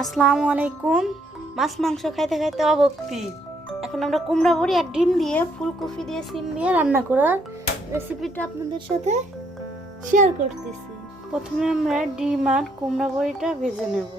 আসসালামু আলাইকুম। মাছ মাংস খাইতে খাইতে অবক্তি। এখন আমরা কুমড়া বড়ি আর ডিম দিয়ে, ফুলকপি দিয়ে, সিম দিয়ে রান্না করার রেসিপিটা আপনাদের সাথে শেয়ার করতেছি। প্রথমে আমরা ডিম আর কুমড়া বড়িটা ভেজে নেব।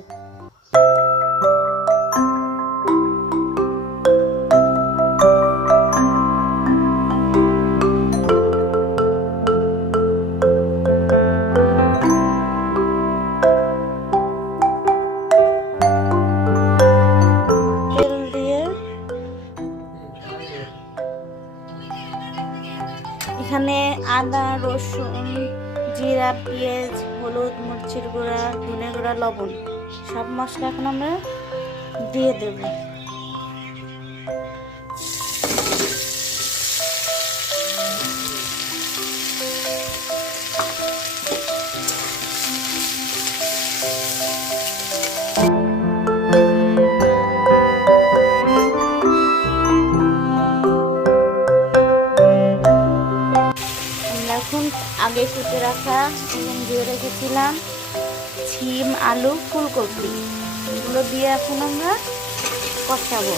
এখানে আদা, রসুন, জিরা, পেঁয়াজ, হলুদ, মরিচের গুঁড়া, ধনে গুঁড়া, লবণ সব মশলা এখন আমরা দিয়ে দেব। এখন আগে কেটে রাখা এবং দিয়ে রেখেছিলাম সিম, আলু, ফুলকপি, এগুলো দিয়ে এখন আমরা কষাবো।